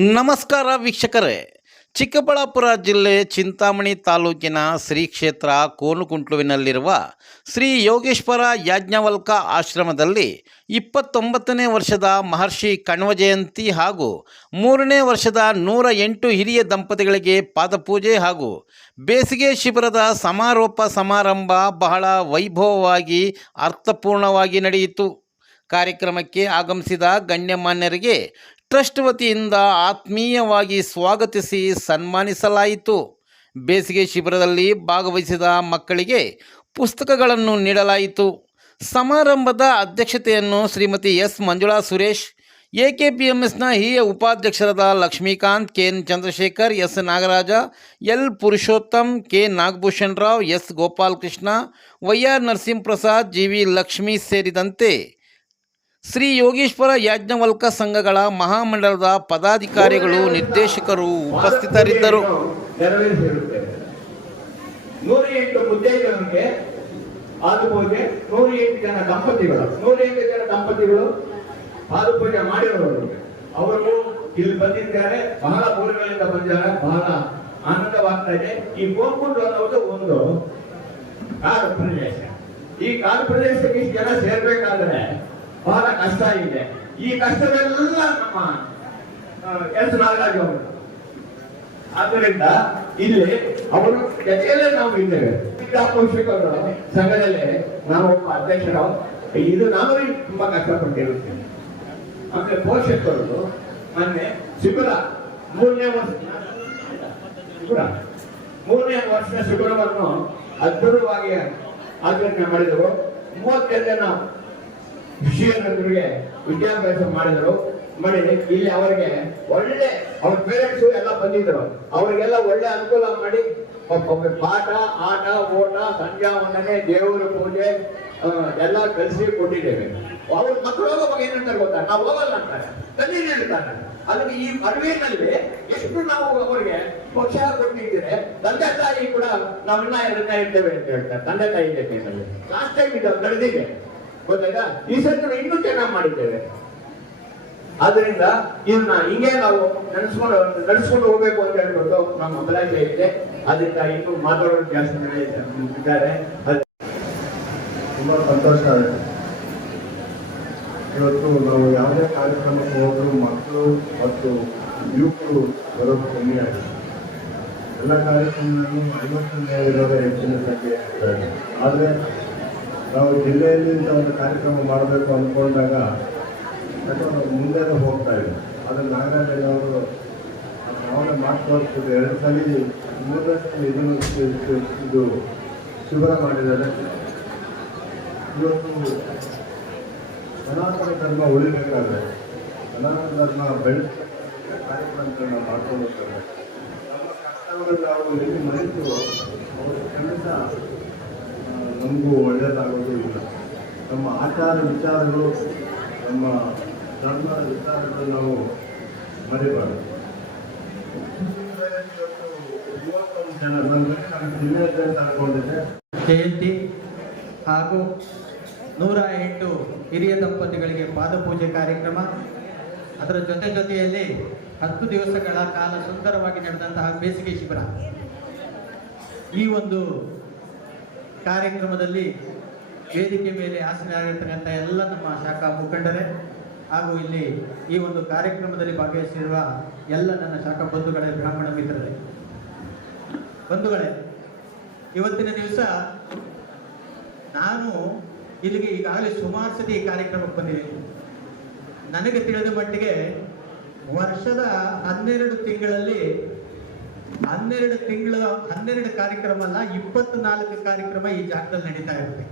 ನಮಸ್ಕಾರ ವೀಕ್ಷಕರೇ. ಚಿಕ್ಕಬಳ್ಳಾಪುರ ಜಿಲ್ಲೆ ಚಿಂತಾಮಣಿ ತಾಲೂಕಿನ ಶ್ರೀ ಕ್ಷೇತ್ರ ಕೋನುಕುಂಟ್ಲುವಿನಲ್ಲಿರುವ ಶ್ರೀ ಯೋಗೇಶ್ವರ ಯಾಜ್ಞವಲ್ಕ ಆಶ್ರಮದಲ್ಲಿ 29ನೇ ವರ್ಷದ ಮಹರ್ಷಿ ಕಣ್ವ ಜಯಂತಿ ಹಾಗೂ 3ನೇ ವರ್ಷದ 108 ಹಿರಿಯ ದಂಪತಿಗಳಿಗೆ ಪಾದಪೂಜೆ ಹಾಗೂ ಬೇಸಿಗೆ ಶಿಬಿರದ ಸಮಾರೋಪ ಸಮಾರಂಭ ಬಹಳ ವೈಭವವಾಗಿ ಅರ್ಥಪೂರ್ಣವಾಗಿ ನಡೆಯಿತು. ಕಾರ್ಯಕ್ರಮಕ್ಕೆ ಆಗಮಿಸಿದ ಗಣ್ಯಮಾನ್ಯರಿಗೆ ಟ್ರಸ್ಟ್ ವತಿಯಿಂದ ಆತ್ಮೀಯವಾಗಿ ಸ್ವಾಗತಿಸಿ ಸನ್ಮಾನಿಸಲಾಯಿತು. ಬೇಸಿಗೆ ಶಿಬಿರದಲ್ಲಿ ಭಾಗವಹಿಸಿದ ಮಕ್ಕಳಿಗೆ ಪುಸ್ತಕಗಳನ್ನು ನೀಡಲಾಯಿತು. ಸಮಾರಂಭದ ಅಧ್ಯಕ್ಷತೆಯನ್ನು ಶ್ರೀಮತಿ ಎಸ್ ಮಂಜುಳಾ ಸುರೇಶ್, ಎಕೆಪಿಎಂಎಸ್ನ ಹಿರಿಯ ಉಪಾಧ್ಯಕ್ಷರಾದ Lakshmikant, KN Chandrashekar, S Nagaraja, L Purushottam, K Nagabhushan Rao, S Gopalakrishna, YR Narasimhaprasad, GV Lakshmi ಸೇರಿದಂತೆ ಶ್ರೀ ಯೋಗೇಶ್ವರ ಯಾಜ್ಞವಲ್ಕ ಸಂಘಗಳ ಮಹಾಮಂಡಲದ ಪದಾಧಿಕಾರಿಗಳು, ನಿರ್ದೇಶಕರು ಉಪಸ್ಥಿತರಿದ್ದರು. 108 ಮುದ್ದೈದರಿಗೆ ಪಾದಪೂಜೆ, 108 ಜನ ದಂಪತಿಗಳು ಪಾದಪೂಜೆ ಮಾಡಿರೋರು ಅವರು ಇಲ್ಲಿ ಬಂದಿದ್ದಾರೆ. ಬಹಳ ಊರುಗಳಿಂದ ಬಂದಿದ್ದಾರೆ. ಬಹಳ ಆನಂದವಾಗ್ತಾ ಇದೆ. ಈ ಕೋನ್ಕುಂಟ್ಲು ಅನ್ನೋದು ಒಂದು ಕಾಡು ಪ್ರದೇಶ. ಈ ಕಾಡು ಪ್ರದೇಶಕ್ಕೆ ಇಷ್ಟು ಜನ ಸೇರ್ಬೇಕಾದ್ರೆ ಬಹಳ ಕಷ್ಟ ಇದೆ. ಈ ಕಷ್ಟವೆಲ್ಲ ನಮ್ಮ ಎಸ್ ನಾಗರಾಜ್ ಅವರು. ಆದ್ದರಿಂದ ಇಲ್ಲಿ ಅವರು ಜೊತೆಯಲ್ಲೇ ನಾವು ಇದ್ದೇವೆ. ಪೋಷಕರು ಸಂಘದಲ್ಲಿ ನಾವು ಒಬ್ಬ ಅಧ್ಯಕ್ಷರು. ಇದು ನಾನು ತುಂಬಾ ಕಷ್ಟಪಟ್ಟಿರುತ್ತೇನೆ. ಆಮೇಲೆ ಪೋಷಕರು ಮೊನ್ನೆ ಶಿಬಿರ 3ನೇ ವರ್ಷದ ಶಿಬಿರವನ್ನು ಅದ್ಭುತವಾಗಿ ಆಚರಣೆ ಮಾಡಿದರು. 32 ಜನ ವಿಷಯಗಳಿಗೆ ವಿದ್ಯಾಭ್ಯಾಸ ಮಾಡಿದರು. ಇಲ್ಲಿ ಅವರಿಗೆ ಒಳ್ಳೆ ಅವ್ರ ಪೇರೆಂಟ್ಸ್ ಎಲ್ಲ ಬಂದಿದ್ರು. ಅವರಿಗೆಲ್ಲ ಒಳ್ಳೆ ಅನುಕೂಲ ಮಾಡಿ ಪಾಠ, ಆಟ, ಓಟ, ಸಂಧ್ಯಾ ವಂದನೆ, ದೇವರ ಪೂಜೆ ಎಲ್ಲ ಕಲಿಸಿ ಕೊಟ್ಟಿದ್ದೇವೆ. ಅವ್ರ ಮಕ್ಕಳು ಹೋಗುವಾಗ ಏನಂತಾರೆ ಗೊತ್ತಾ? ನಾವು ಹೋಗಲ್ಲ ಅಂತಾರೆ, ತಣ್ಣೀರು ಹೇಳ್ತಾರೆ. ಅದಕ್ಕೆ ಈ ಅಡವಿನಲ್ಲಿ ಎಷ್ಟು ನಾವು ಅವರಿಗೆ ಪ್ರೋತ್ಸಾಹ ಕೊಟ್ಟಿದ್ದೇವೆ. ತಂದೆ ತಾಯಿ ಕೂಡ ನಾವೆಲ್ಲ ಇದನ್ನ ಇರ್ತೇವೆ ಅಂತ ಹೇಳ್ತಾರೆ. ತಂದೆ ತಾಯಿ ಜೊತೆಯಲ್ಲಿ ಲಾಸ್ಟ್ ಟೈಮ್ ಇದು ನಡೆದಿದೆ, ಗೊತ್ತಾಯ್ತಾ? ಈ ಸಲ ಇನ್ನೂ ಚೆನ್ನಾಗಿ ಮಾಡಿದ್ದೇವೆ. ಆದ್ರಿಂದ ಇದನ್ನ ಹಿಂಗೆ ನಾವು ನಡೆಸ್ಕೊಂಡು ಹೋಗ್ಬೇಕು ಅಂತ ಹೇಳ್ಬಿಟ್ಟು ನಮ್ಮ ಅಭಿಲಾಷೆ ಇದೆ. ಅದರಿಂದ ಇನ್ನೂ ಮಾತಾಡೋದು ಜಾಸ್ತಿ ಇದ್ದಾರೆ. ತುಂಬಾ ಸಂತೋಷ ಆಗುತ್ತೆ. ಇವತ್ತು ನಾವು ಯಾವುದೇ ಕಾರ್ಯಕ್ರಮಕ್ಕೆ ಹೋದರೂ ಮಕ್ಕಳು ಮತ್ತು ಯುವಕರು ಬರೋದು ಕಮ್ಮಿ ಆಗಿದೆ. ಎಲ್ಲ ಕಾರ್ಯಕ್ರಮಗಳನ್ನು 50 ಇರೋದೇ ಹೆಚ್ಚಿನ ಸಂಖ್ಯೆ ಇದ್ದಾರೆ. ಆದರೆ ನಾವು ಜಿಲ್ಲೆಯಲ್ಲಿ ಒಂದು ಕಾರ್ಯಕ್ರಮ ಮಾಡಬೇಕು ಅಂದ್ಕೊಂಡಾಗ ಮುಂದೆ ಹೋಗ್ತಾ ಇದೆ. ಆದರೆ ನಾಗರಾಜ್ ಅವರು ನಾವೇ ಮಾತು ತೋರಿಸ್ತಿದ್ದೆ. 2 ಸಲ 3 ಇದು ಶಿಬಿರ ಮಾಡಿದ್ದಾರೆ. ಇವತ್ತು ಸನಾತನ ಧರ್ಮ ಉಳಿಬೇಕಾದ್ರೆ, ಸನಾತನ ಧರ್ಮ ಬೆಳೆಸಬೇಕಾದ್ರೆ ಕಾರ್ಯಕ್ರಮಗಳನ್ನ ಮಾಡ್ಕೊಂಡು ಹೋಗ್ತಾರೆ. ನಮ್ಮ ಕಷ್ಟಗಳಲ್ಲಿ ಅವರು ಎಲ್ಲಿ ಮರೆತು ಅವರ ಕೆಲಸ ನಮಗೂ ಒಳ್ಳೆಯದಾಗೋದು ಇಲ್ಲ. ನಮ್ಮ ಆಚಾರ ವಿಚಾರಗಳು, ನಮ್ಮ ಧರ್ಮದ ವಿಚಾರಗಳು ನಾವು ಮರಿಬಾರ್ದು. 31 ಜನ ನಾನು ಜಿಲ್ಲೆಯಲ್ಲಿ ತಗೊಂಡಿದ್ದೆ ಜಯಂತಿ ಹಾಗೂ 108 ಹಿರಿಯ ದಂಪತಿಗಳಿಗೆ ಪಾದಪೂಜೆ ಕಾರ್ಯಕ್ರಮ. ಅದರ ಜೊತೆಯಲ್ಲಿ 10 ದಿವಸಗಳ ಕಾಲ ಸುಂದರವಾಗಿ ನಡೆದಂತಹ ಬೇಸಿಗೆ ಶಿಬಿರ. ಈ ಒಂದು ಕಾರ್ಯಕ್ರಮದಲ್ಲಿ ವೇದಿಕೆ ಮೇಲೆ ಆಸೀನರಾಗಿರ್ತಕ್ಕಂಥ ಎಲ್ಲ ನಮ್ಮ ಶಾಖಾ ಮುಖಂಡರೇ ಹಾಗೂ ಇಲ್ಲಿ ಈ ಒಂದು ಕಾರ್ಯಕ್ರಮದಲ್ಲಿ ಭಾಗವಹಿಸಿರುವ ಎಲ್ಲ ನನ್ನ ಶಾಖಾ ಬಂಧುಗಳೇ, ಬ್ರಾಹ್ಮಣ ಮಿತ್ರರೇ, ಬಂಧುಗಳೇ, ಇವತ್ತಿನ ದಿವಸ ನಾನು ಇಲ್ಲಿಗೆ ಈಗಾಗಲೇ ಸುಮಾರು ಸತಿ ಈ ಕಾರ್ಯಕ್ರಮಕ್ಕೆ ಬಂದಿದ್ದೀನಿ. ನನಗೆ ತಿಳಿದ ಮಟ್ಟಿಗೆ ವರ್ಷದ 12 ತಿಂಗಳಲ್ಲಿ 12 ಕಾರ್ಯಕ್ರಮ ಅಲ್ಲ, 24 ಕಾರ್ಯಕ್ರಮ ಈ ಜಾಗದಲ್ಲಿ ನಡೀತಾ ಇರುತ್ತೆ.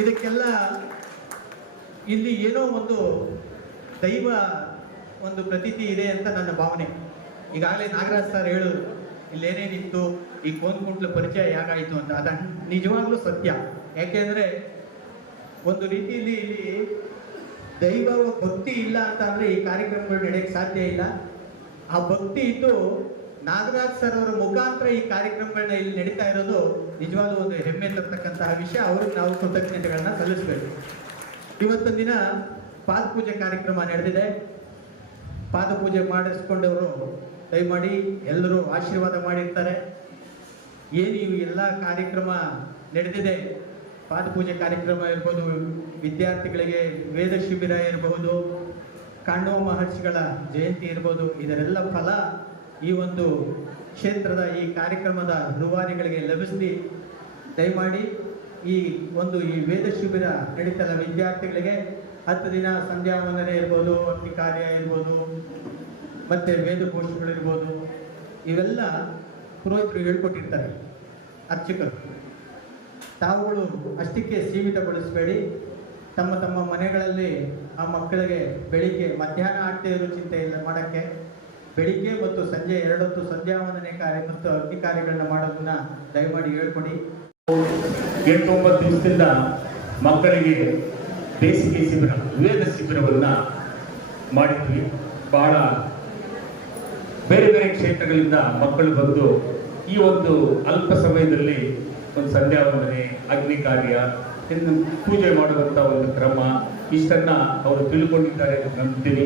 ಇದಕ್ಕೆಲ್ಲ ಇಲ್ಲಿ ಏನೋ ಒಂದು ದೈವ ಒಂದು ಪ್ರತೀತಿ ಇದೆ ಅಂತ ನನ್ನ ಭಾವನೆ. ಈಗಾಗಲೇ ನಾಗರಾಜ್ ಸರ್ ಹೇಳೋದು ಇಲ್ಲೇನೇನಿತ್ತು, ಈ ಕೋನ್ಕುಂಟ್ಲು ಪರಿಚಯ ಯಾಗಾಯಿತು ಅಂತ. ಅದು ನಿಜವಾಗ್ಲೂ ಸತ್ಯ. ಯಾಕೆಂದರೆ ಒಂದು ರೀತಿಯಲ್ಲಿ ಇಲ್ಲಿ ದೈವ ಭಕ್ತಿ ಇಲ್ಲ ಅಂತ ಅಂದರೆ ಈ ಕಾರ್ಯಕ್ರಮಗಳು ನಡೆಯಕ್ಕೆ ಸಾಧ್ಯ ಇಲ್ಲ. ಆ ಭಕ್ತಿ ಇದ್ದು ನಾಗರಾಜ್ ಸರ್ ಅವರ ಮುಖಾಂತರ ಈ ಕಾರ್ಯಕ್ರಮಗಳನ್ನ ಇಲ್ಲಿ ನಡೀತಾ ಇರೋದು ನಿಜವಾಗ್ಲೂ ಒಂದು ಹೆಮ್ಮೆ ತರ್ತಕ್ಕಂತಹ ವಿಷಯ. ಅವ್ರಿಗೆ ನಾವು ಕೃತಜ್ಞತೆಗಳನ್ನ ಸಲ್ಲಿಸಬೇಕು. ಇವತ್ತಿನ ದಿನ ಪಾದಪೂಜೆ ಕಾರ್ಯಕ್ರಮ ನಡೆದಿದೆ. ಪಾದಪೂಜೆ ಮಾಡಿಸ್ಕೊಂಡವರು ದಯಮಾಡಿ ಎಲ್ಲರೂ ಆಶೀರ್ವಾದ ಮಾಡಿರ್ತಾರೆ. ಏನು ಇವು ಎಲ್ಲ ಕಾರ್ಯಕ್ರಮ ನಡೆದಿದೆ, ಪಾದಪೂಜೆ ಕಾರ್ಯಕ್ರಮ ಇರ್ಬೋದು, ವಿದ್ಯಾರ್ಥಿಗಳಿಗೆ ವೇದ ಶಿಬಿರ ಇರಬಹುದು, ಕಾಂಡವ ಮಹರ್ಷಿಗಳ ಜಯಂತಿ ಇರ್ಬೋದು, ಇದರೆಲ್ಲ ಫಲ ಈ ಒಂದು ಕ್ಷೇತ್ರದ ಈ ಕಾರ್ಯಕ್ರಮದ ರೂವಾರಿಗಳಿಗೆ ಲಭಿಸಿ ದಯಮಾಡಿ ಈ ವೇದ ಶಿಬಿರ ನಡೀತಲ್ಲ ವಿದ್ಯಾರ್ಥಿಗಳಿಗೆ 10 ದಿನ ಸಂಧ್ಯಾ ವಂದನೆ ಇರ್ಬೋದು, ಅಗ್ನಿ ಕಾರ್ಯ ಇರ್ಬೋದು, ಮತ್ತು ವೇದಘೋಷಗಳಿರ್ಬೋದು, ಇವೆಲ್ಲ ಪುರೋಹಿತರು ಹೇಳ್ಕೊಟ್ಟಿರ್ತಾರೆ. ಅರ್ಚಕರು ತಾವುಗಳು ಅಷ್ಟಕ್ಕೆ ಸೀಮಿತಗೊಳಿಸಬೇಡಿ. ತಮ್ಮ ತಮ್ಮ ಮನೆಗಳಲ್ಲಿ ಆ ಮಕ್ಕಳಿಗೆ ಬೆಳಿಗ್ಗೆ ಮಧ್ಯಾಹ್ನ ಆಗ್ತಾ ಇರೋ ಚಿಂತೆ ಇಲ್ಲ ಮಾಡೋಕ್ಕೆ, ಬೆಳಿಗ್ಗೆ ಮತ್ತು ಸಂಜೆ 2 ಹೊತ್ತು ಸಂಧ್ಯಾ ವಂದನೆ ಕಾರ್ಯ ಮತ್ತು ಅಗ್ನಿ ಕಾರ್ಯಗಳನ್ನ ಮಾಡೋದನ್ನ ದಯಮಾಡಿ ಹೇಳ್ಕೊಡಿ. 8-9 ದಿವಸದಿಂದ ಮಕ್ಕಳಿಗೆ ಬೇಸಿಗೆ ಶಿಬಿರ, ವೇದ ಶಿಬಿರವನ್ನು ಮಾಡಿದ್ವಿ. ಬಹಳ ಬೇರೆ ಬೇರೆ ಕ್ಷೇತ್ರಗಳಿಂದ ಮಕ್ಕಳು ಬಂದು ಈ ಒಂದು ಅಲ್ಪ ಸಮಯದಲ್ಲಿ ಒಂದು ಸಂಧ್ಯಾ ವಂದನೆ, ಅಗ್ನಿ ಕಾರ್ಯ, ಇನ್ನು ಪೂಜೆ ಮಾಡುವಂಥ ಒಂದು ಕ್ರಮ ಇಷ್ಟನ್ನ ಅವರು ತಿಳ್ಕೊಂಡಿದ್ದಾರೆ ಅಂತ ನಂಬ್ತೀನಿ.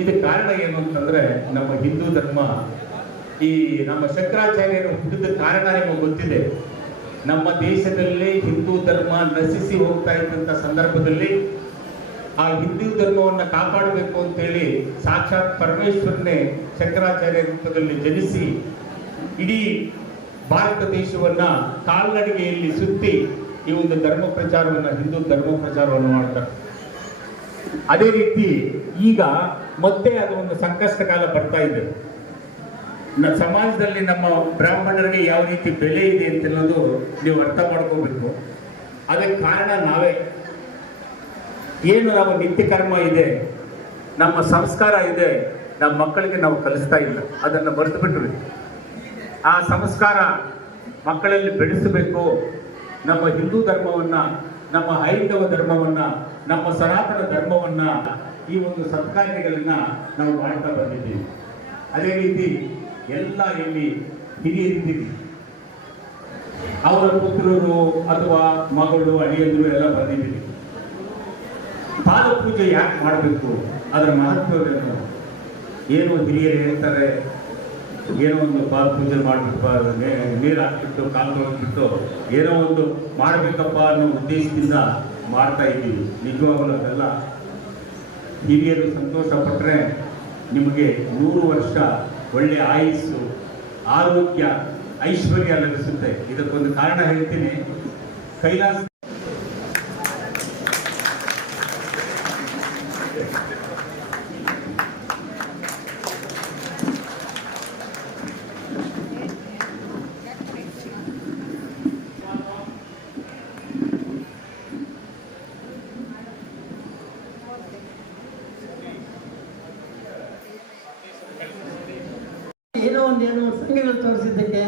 ಇದಕ್ಕೆ ಕಾರಣ ಏನು ಅಂತಂದ್ರೆ, ನಮ್ಮ ಹಿಂದೂ ಧರ್ಮ, ಈ ನಮ್ಮ ಶಂಕರಾಚಾರ್ಯರು ಹುಟ್ಟಿದ ಕಾರಣ ನಿಮಗೆ ಗೊತ್ತಿದೆ. ನಮ್ಮ ದೇಶದಲ್ಲಿ ಹಿಂದೂ ಧರ್ಮ ನಶಿಸಿ ಹೋಗ್ತಾ ಇದ್ದಂಥ ಸಂದರ್ಭದಲ್ಲಿ ಆ ಹಿಂದೂ ಧರ್ಮವನ್ನು ಕಾಪಾಡಬೇಕು ಅಂತೇಳಿ ಸಾಕ್ಷಾತ್ ಪರಮೇಶ್ವರನೇ ಶಂಕರಾಚಾರ್ಯ ರೂಪದಲ್ಲಿ ಜನಿಸಿ ಇಡೀ ಭಾರತ ದೇಶವನ್ನ ಕಾಲ್ನಡಿಗೆಯಲ್ಲಿ ಸುತ್ತಿ ಈ ಒಂದು ಧರ್ಮ ಪ್ರಚಾರವನ್ನು, ಹಿಂದೂ ಧರ್ಮ ಪ್ರಚಾರವನ್ನು ಮಾಡ್ತಾರೆ. ಅದೇ ರೀತಿ ಈಗ ಮತ್ತೆ ಅದು ಒಂದು ಸಂಕಷ್ಟ ಕಾಲ ಬರ್ತಾ ಇದೆ. ಸಮಾಜದಲ್ಲಿ ನಮ್ಮ ಬ್ರಾಹ್ಮಣರಿಗೆ ಯಾವ ರೀತಿ ಬೆಲೆ ಇದೆ ಅಂತ ಅನ್ನೋದು ನೀವು ಅರ್ಥ ಮಾಡ್ಕೋಬೇಕು. ಅದಕ್ಕೆ ಕಾರಣ ನಾವೇ. ಏನು ನಾವು ನಿತ್ಯ ಕರ್ಮ ಇದೆ, ನಮ್ಮ ಸಂಸ್ಕಾರ ಇದೆ, ನಮ್ಮ ಮಕ್ಕಳಿಗೆ ನಾವು ಕಲಿಸ್ತಾ ಇಲ್ಲ, ಅದನ್ನು ಮರೆತು ಬಿಟ್ರಿ. ಆ ಸಂಸ್ಕಾರ ಮಕ್ಕಳಲ್ಲಿ ಬೆಳೆಸಬೇಕು. ನಮ್ಮ ಹಿಂದೂ ಧರ್ಮವನ್ನ, ನಮ್ಮ ಹೈಂದವ ಧರ್ಮವನ್ನ, ನಮ್ಮ ಸನಾತನ ಧರ್ಮವನ್ನ, ಈ ಒಂದು ಸತ್ಕಾರ್ಯಗಳನ್ನ ನಾವು ಮಾಡ್ತಾ ಬಂದಿದ್ದೀವಿ. ಅದೇ ರೀತಿ ಎಲ್ಲ ಇಲ್ಲಿ ಹಿರಿಯರಿದ್ದೀವಿ, ಅವರ ಪುತ್ರರು ಅಥವಾ ಮಗಳು, ಅಳಿಯಂದ್ರು ಎಲ್ಲ ಬಂದಿದ್ದೀವಿ. ಪಾದ ಪೂಜೆ ಯಾಕೆ ಮಾಡಬೇಕು, ಅದರ ಮಹತ್ವವೇನು, ಏನು ಹಿರಿಯರು ಹೇಳ್ತಾರೆ, ಏನೋ ಒಂದು ಪಾದ ಪೂಜೆ ಮಾಡಿಬಿಟ್ಟು ನೀರು ಹಾಕ್ಬಿಟ್ಟು ಕಾಲು ತೊಗೊಂಡ್ಬಿಟ್ಟು ಏನೋ ಒಂದು ಮಾಡಬೇಕಪ್ಪ ಅನ್ನೋ ಉದ್ದೇಶದಿಂದ ಮಾಡ್ತಾ ಇದ್ದೀವಿ. ನಿಜವಾಗಲೂ ಅದೆಲ್ಲ ಹಿರಿಯರು ಸಂತೋಷ ಪಟ್ಟರೆ ನಿಮಗೆ 100 ವರ್ಷ ಒಳ್ಳೆಯ ಆಯುಸ್ಸು, ಆರೋಗ್ಯ, ಐಶ್ವರ್ಯ ಲಭಿಸುತ್ತೆ. ಇದಕ್ಕೊಂದು ಕಾರಣ ಹೇಳ್ತೀನಿ. ಕೈಲಾಸ ಏನೋ ಸಂಘಗಳು ತೋರಿಸಿದ್ದಕ್ಕೆ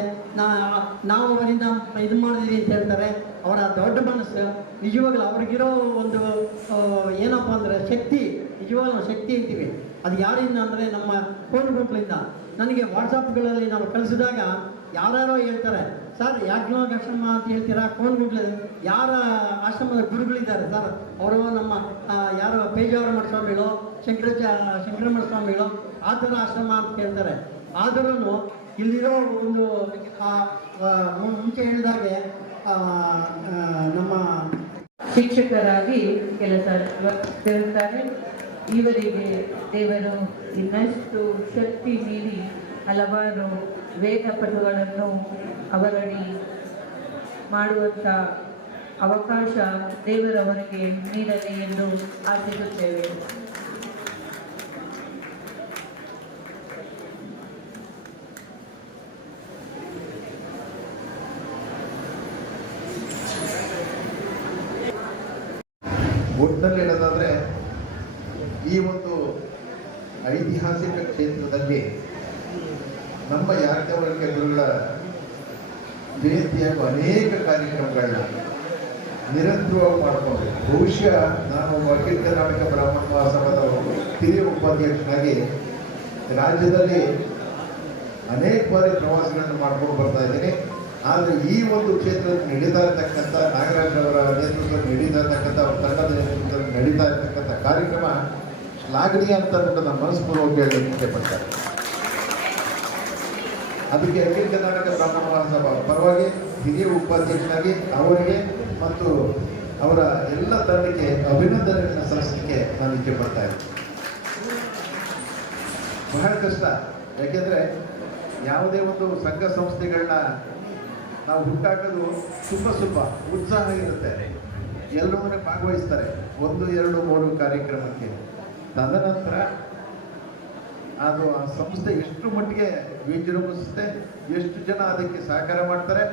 ನಾವು ಅವರಿಂದ ಇದು ಮಾಡಿದ್ವಿ ಅಂತ ಹೇಳ್ತಾರೆ. ಅವರ ದೊಡ್ಡ ಮನಸ್ಸು ನಿಜವಾಗ್ಲೂ ಅವ್ರಿಗಿರೋ ಒಂದು ಏನಪ್ಪ ಅಂದರೆ ಶಕ್ತಿ, ನಿಜವಾಗ್ಲೂ ನಾವು ಶಕ್ತಿ ಅಂತೀವಿ. ಅದು ಯಾರಿಂದ ಅಂದರೆ ನಮ್ಮ ಫೋನ್ ಗ್ರೂಪ್ಲಿಂದ ನನಗೆ ವಾಟ್ಸಪ್ಗಳಲ್ಲಿ ನಾವು ಕಳಿಸಿದಾಗ ಯಾರ್ಯಾರೋ ಹೇಳ್ತಾರೆ, ಸರ್ ಯಾಜ್ಞಾಶ್ರಮ ಅಂತ ಹೇಳ್ತೀರಾ, ಫೋನ್ ಗ್ರೂಪ್ಲಿ ಯಾರ ಆಶ್ರಮದ ಗುರುಗಳಿದ್ದಾರೆ ಸರ್, ಅವರು ನಮ್ಮ ಯಾರು ಪೇಜಾವರ ಸ್ವಾಮಿಗಳು, ಶಂಕರಮಠ ಸ್ವಾಮಿಗಳು ಆ ಥರ ಆಶ್ರಮ ಅಂತ ಕೇಳ್ತಾರೆ. ಆದರೂ ಇಲ್ಲಿರೋ ಒಂದು ಮುಂಚೆ ಹೇಳಿದಾಗೆ ನಮ್ಮ ಶಿಕ್ಷಕರಾಗಿ ಕೆಲಸ ನಿರ್ವಹಿಸುತ್ತಿರುತ್ತಾರೆ. ಇವರಿಗೆ ದೇವರು ಇನ್ನಷ್ಟು ಶಕ್ತಿ ನೀಡಿ ಹಲವಾರು ವೇದಪಟುಗಳನ್ನು ಅವರಡಿ ಮಾಡುವಂಥ ಅವಕಾಶ ದೇವರವರಿಗೆ ನೀಡಲಿ ಎಂದು ಆಶಿಸುತ್ತೇವೆ. ಒಟ್ಟಿನಲ್ಲಿ ಹೇಳೋದಾದರೆ, ಈ ಒಂದು ಐತಿಹಾಸಿಕ ಕ್ಷೇತ್ರದಲ್ಲಿ ನಮ್ಮ ಯಾಜ್ಞವಲ್ಕ್ಯ ಗುರುಗಳ ಜಯಂತಿಯಾಗುವ ಅನೇಕ ಕಾರ್ಯಕ್ರಮಗಳನ್ನ ನಿರಂತರವಾಗಿ ಮಾಡಿಕೊಂಡು, ಬಹುಶಃ ನಾನು ಅಖಿಲ ಕರ್ನಾಟಕ ಬ್ರಾಹ್ಮಣ ಮಹಾಸಭಾದ ಹಿರಿಯ ಉಪಾಧ್ಯಕ್ಷನಾಗಿ ರಾಜ್ಯದಲ್ಲಿ ಅನೇಕ ಬಾರಿ ಪ್ರವಾಸಗಳನ್ನು ಮಾಡ್ಕೊಂಡು ಬರ್ತಾ ಇದ್ದೀನಿ. ಆದರೆ ಈ ಒಂದು ಕ್ಷೇತ್ರದಲ್ಲಿ ನಡೀತಾ ಇರ್ತಕ್ಕಂಥ ನಾಗರಾಜ್ ಅವರ ನೇತೃತ್ವದಲ್ಲಿ ನಡೀತಾ ಇರ್ತಕ್ಕಂಥ, ಅವ್ರ ತಂಡದ ನೇತೃತ್ವದಲ್ಲಿ ನಡೀತಾ ಇರ್ತಕ್ಕಂಥ ಕಾರ್ಯಕ್ರಮ ಲಾಗಣಿ ಅಂತ ನನ್ನ ಮನಸ್ಪೂರ್ವಕ ಹೇಳಲಿಕ್ಕೆ ಇಷ್ಟಪಡ್ತಾರೆ. ಅದಕ್ಕೆ ಅಖಿಲ ಕರ್ನಾಟಕ ಬ್ರಾಹ್ಮಣ ಮಹಾಸಭಾ ಪರವಾಗಿ ಹಿರಿಯ ಉಪಾಧ್ಯಕ್ಷನಾಗಿ ಅವರಿಗೆ ಮತ್ತು ಅವರ ಎಲ್ಲ ತಂಡಕ್ಕೆ ಅಭಿನಂದನೆಗಳನ್ನು ಸಲ್ಲಿಸಲಿಕ್ಕೆ ನಾನು ಇಚ್ಛೆ ಪಡ್ತಾ ಇದ್ದೀನಿ. ಬಹಳ ಕಷ್ಟ, ಯಾಕೆಂದರೆ ಯಾವುದೇ ಒಂದು ಸಂಘ ಸಂಸ್ಥೆಗಳನ್ನ ನಾವು ಹುಟ್ಟಾಕೋದು ತುಂಬ ಉತ್ಸಾಹ ಇರುತ್ತೆ, ಎಲ್ಲರೂ ಭಾಗವಹಿಸ್ತಾರೆ 1, 2, 3 ಕಾರ್ಯಕ್ರಮಕ್ಕೆ. ತದನಂತರ ಅದು ಆ ಸಂಸ್ಥೆ ಎಷ್ಟು ಮಟ್ಟಿಗೆ ವಿಜೃಂಭಿಸುತ್ತೆ, ಎಷ್ಟು ಜನ ಅದಕ್ಕೆ ಸಹಕಾರ ಮಾಡ್ತಾರೆ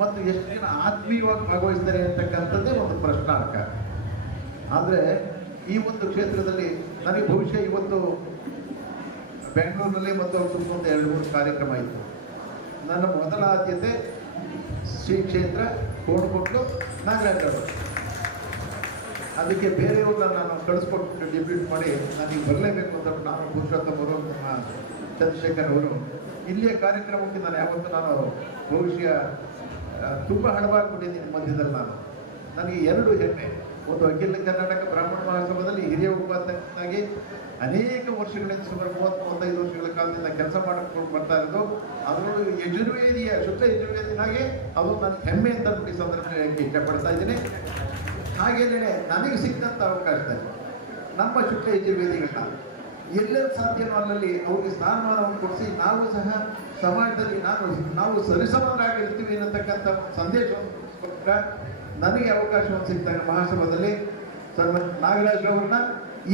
ಮತ್ತು ಎಷ್ಟು ಜನ ಆತ್ಮೀಯವಾಗಿ ಭಾಗವಹಿಸ್ತಾರೆ ಅಂತಕ್ಕಂಥದ್ದೇ ಒಂದು ಪ್ರಶ್ನಾರ್ಥ. ಆದರೆ ಈ ಒಂದು ಕ್ಷೇತ್ರದಲ್ಲಿ ನನಗೆ ಬಹುಶಃ ಇವತ್ತು ಬೆಂಗಳೂರಿನಲ್ಲಿ ಮತ್ತು ಸುತ್ತಮುತ್ತ 2-3 ಕಾರ್ಯಕ್ರಮ ಇತ್ತು. ನನ್ನ ಮೊದಲ ಆದ್ಯತೆ ಶ್ರೀ ಕ್ಷೇತ್ರ ಕೋಣಕೊಟ್ಲು ನಾಗರಾಜ್ ಅವರು. ಅದಕ್ಕೆ ಬೇರೆಯವ್ರನ್ನ ನಾನು ಕಳಿಸ್ಕೊಟ್ಟು ಡೆಬ್ಯೂಟ್ ಮಾಡಿ ನನಗೆ ಬರಲೇಬೇಕು ಅಂತ ನಾನು ಪುರುಷೋತ್ತಮ ಅವರು, ನಮ್ಮ ಚಂದ್ರಶೇಖರ್ ಅವರು, ಇಲ್ಲಿಯ ಕಾರ್ಯಕ್ರಮಕ್ಕೆ ನಾನು ಯಾವತ್ತೂ ಬಹುಶಃ ತುಂಬ ಹಣವಾಗಿಬಿಟ್ಟಿದ್ದೀನಿ ಮಧ್ಯದಲ್ಲಿ. ನನಗೆ 2 ಹೆಮ್ಮೆ. ಒಂದು ಅಖಿಲ ಕರ್ನಾಟಕ ಬ್ರಾಹ್ಮಣ ಮಹಾಸಭಾದಲ್ಲಿ ಹಿರಿಯ ಉಪಾಧ್ಯಕ್ಷನಾಗಿ ಅನೇಕ ವರ್ಷಗಳಿಂದ ಸುಮಾರು 30-35 ವರ್ಷಗಳ ಕಾಲದಿಂದ ಕೆಲಸ ಮಾಡಿಕೊಂಡು ಬರ್ತಾ ಇರೋದು. ಅದರಲ್ಲೂ ಯಜುರ್ವೇದಿಯ ಶುದ್ಧ ಯಜುರ್ವೇದಿನಾಗಿ ಅದು ನನ್ನ ಹೆಮ್ಮೆ ಅಂತ ಈ ಸಂದರ್ಭದಲ್ಲಿ ಇಷ್ಟಪಡ್ತಾ ಇದ್ದೀನಿ. ಹಾಗೇನೇ ನನಗೆ ಸಿಕ್ಕಂಥ ಅವಕಾಶದಲ್ಲಿ ನಮ್ಮ ಶುದ್ಧ ಯಜುರ್ವೇದಿಗಳನ್ನ ಎಲ್ಲೆಲ್ಲಿ ಸಾಧ್ಯನೋ ಅಲ್ಲಲ್ಲಿ ಅವ್ರಿಗೆ ಸ್ಥಾನಮಾನವನ್ನು ಕೊಡಿಸಿ ನಾವು ಸಹ ಸಮಾಜದಲ್ಲಿ ನಾವು ಸರಿಸಮರಾಗಿರ್ತೀವಿ ಅನ್ನತಕ್ಕಂಥ ಸಂದೇಶವನ್ನು ಕೊಟ್ಟ ನನಗೆ ಅವಕಾಶವನ್ನು ಸಿಗ್ತಾಗ ಮಹಾಸಭಾದಲ್ಲಿ ನಾಗರಾಜ್ರವ್ರನ್ನ,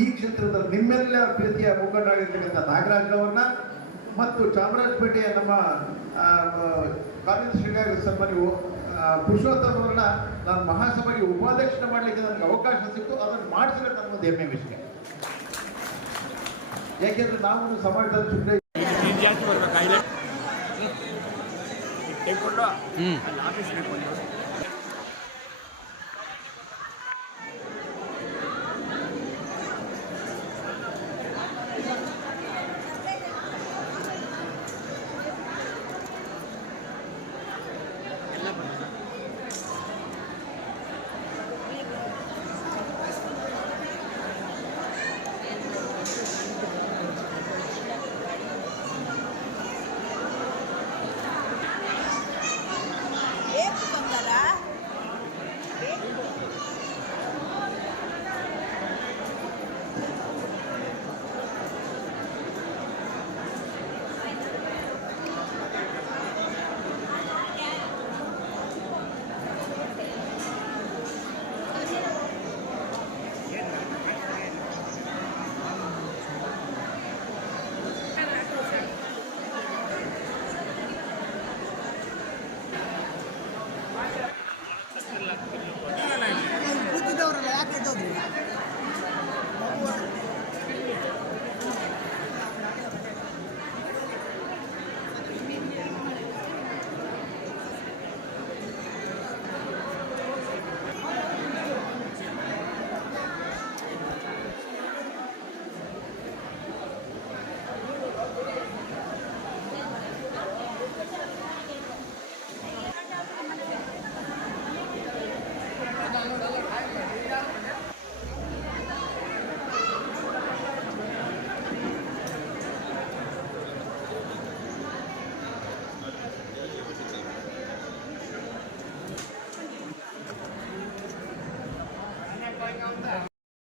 ಈ ಕ್ಷೇತ್ರದಲ್ಲಿ ನಿಮ್ಮೆಲ್ಲ ಪ್ರೀತಿಯ ಮುಖಂಡರಾಗಿರ್ತಕ್ಕಂಥ ನಾಗರಾಜ್ರವ್ರನ್ನ ಮತ್ತು ಚಾಮರಾಜಪೇಟೆಯ ನಮ್ಮ ಕಾಲೇಜು ಶ್ರೀಗಾರಿ ಸನ್ಮಾನ್ಯ ಪುರುಷೋತ್ತಮ ಅವ್ರನ್ನ ನಾನು ಮಹಾಸಭೆಗೆ ಉಪಾಧ್ಯಕ್ಷನ ಮಾಡಲಿಕ್ಕೆ ನನಗೆ ಅವಕಾಶ ಸಿಕ್ತು. ಅದನ್ನು ಮಾಡಿಸಿದ್ರೆ ನನಗೊಂದು ಹೆಮ್ಮೆ ವಿಷಯ. ಯಾಕೆಂದ್ರೆ ನಾವು ಸಮಾಜದಲ್ಲಿ ಸುಮ್ಮನೆ ಹ್ಞೂ